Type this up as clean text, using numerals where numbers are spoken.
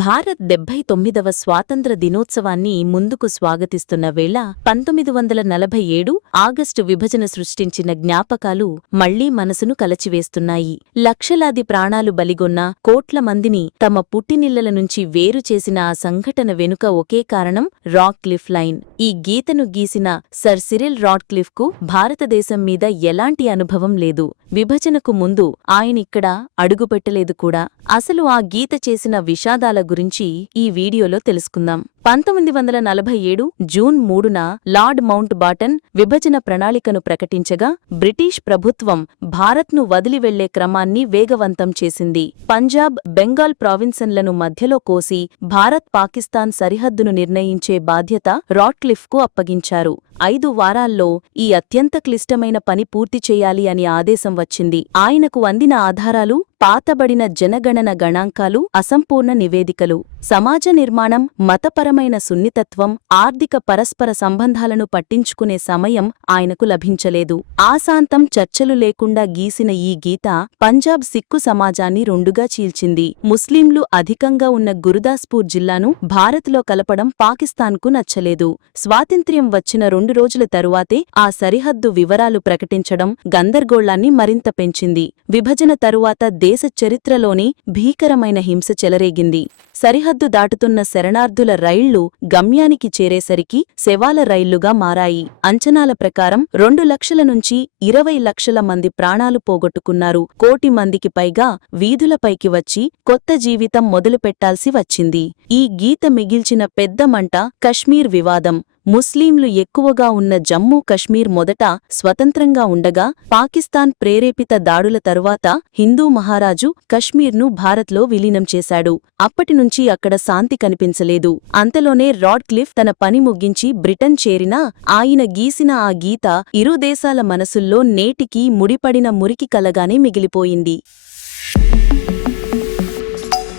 భారత్ 79వ స్వాతంత్ర దినోత్సవాన్ని ముందుకు స్వాగతిస్తున్న వేళ 1947 ఆగస్టు విభజన సృష్టించిన జ్ఞాపకాలు మళ్లీ మనసును కలచివేస్తున్నాయి. లక్షలాది ప్రాణాలు బలిగొన్న కోట్ల మందిని తమ పుట్టినిళ్లల నుంచి వేరు చేసిన ఆ సంఘటన వెనుక ఒకే కారణం రాడ్క్లిఫ్ లైన్. ఈ గీతను గీసిన సర్ సిరిల్ రాడ్క్లిఫ్ కు భారతదేశం మీద ఎలాంటి అనుభవం లేదు. విభజనకు ముందు ఆయనిక్కడ అడుగుపెట్టలేదు కూడా. అసలు ఆ గీత చేసిన విషాదాల గురించి ఈ వీడియోలో తెలుసుకుందాం. 1947 జూన్ 3న లార్డ్ మౌంట్ బాటన్ విభజన ప్రణాళికను ప్రకటించగా బ్రిటిష్ ప్రభుత్వం భారత్ను వదిలి వెళ్లే క్రమాన్ని వేగవంతం చేసింది. పంజాబ్, బెంగాల్ ప్రావిన్సన్లను మధ్యలో కోసి భారత్ పాకిస్తాన్ సరిహద్దును నిర్ణయించే బాధ్యత రాడ్క్లిఫ్కు అప్పగించారు. 5 వారాల్లో ఈ అత్యంత క్లిష్టమైన పని పూర్తి చేయాలి అని ఆదేశం వచ్చింది. ఆయనకు అందిన ఆధారాలు పాతబడిన జనగణన గణాంకాలు, అసంపూర్ణ నివేదికలు. సమాజ నిర్మాణం, మతపరమైన సున్నితత్వం, ఆర్థిక పరస్పర సంబంధాలను పట్టించుకునే సమయం ఆయనకు లభించలేదు. ఆశాంతం చర్చలు లేకుండా గీసిన ఈ గీత పంజాబ్ సిక్కు సమాజాన్ని రెండుగా చీల్చింది. ముస్లింలు అధికంగా ఉన్న గురుదాస్పూర్ జిల్లాను భారత్లో కలపడం పాకిస్తాన్కు నచ్చలేదు. స్వాతంత్ర్యం వచ్చిన 2 రోజుల తరువాతే ఆ సరిహద్దు వివరాలు ప్రకటించడం గందరగోళాన్ని మరింత పెంచింది. విభజన తరువాత దేశ చరిత్రలోని భీకరమైన హింస చెలరేగింది. సరిహద్దు దాటుతున్న శరణార్థుల రైళ్లు గమ్యానికి చేరేసరికి శవాల రైళ్లుగా మారాయి. అంచనాల ప్రకారం 2 లక్షల నుంచి 20 లక్షల మంది ప్రాణాలు పోగొట్టుకున్నారు. 1 కోటి మందికి పైగా వీధులపైకి వచ్చి కొత్త జీవితం మొదలుపెట్టాల్సి వచ్చింది. ఈ గీత మిగిల్చిన పెద్ద మంట కశ్మీర్ వివాదం. ముస్లింలు ఎక్కువగా ఉన్న జమ్మూ కశ్మీర్ మొదట స్వతంత్రంగా ఉండగా పాకిస్తాన్ ప్రేరేపిత దాడుల తరువాత హిందూ మహారాజు కశ్మీర్ను భారత్లో విలీనం చేశాడు. అప్పటినుంచి అక్కడ శాంతి కనిపించలేదు. అంతలోనే రాడ్క్లిఫ్ తన పని ముగించి బ్రిటన్ చేరినా ఆయన గీసిన ఆ గీత ఇరు దేశాల మనసుల్లో నేటికీ ముడిపడిన మురికి కలగానే మిగిలిపోయింది.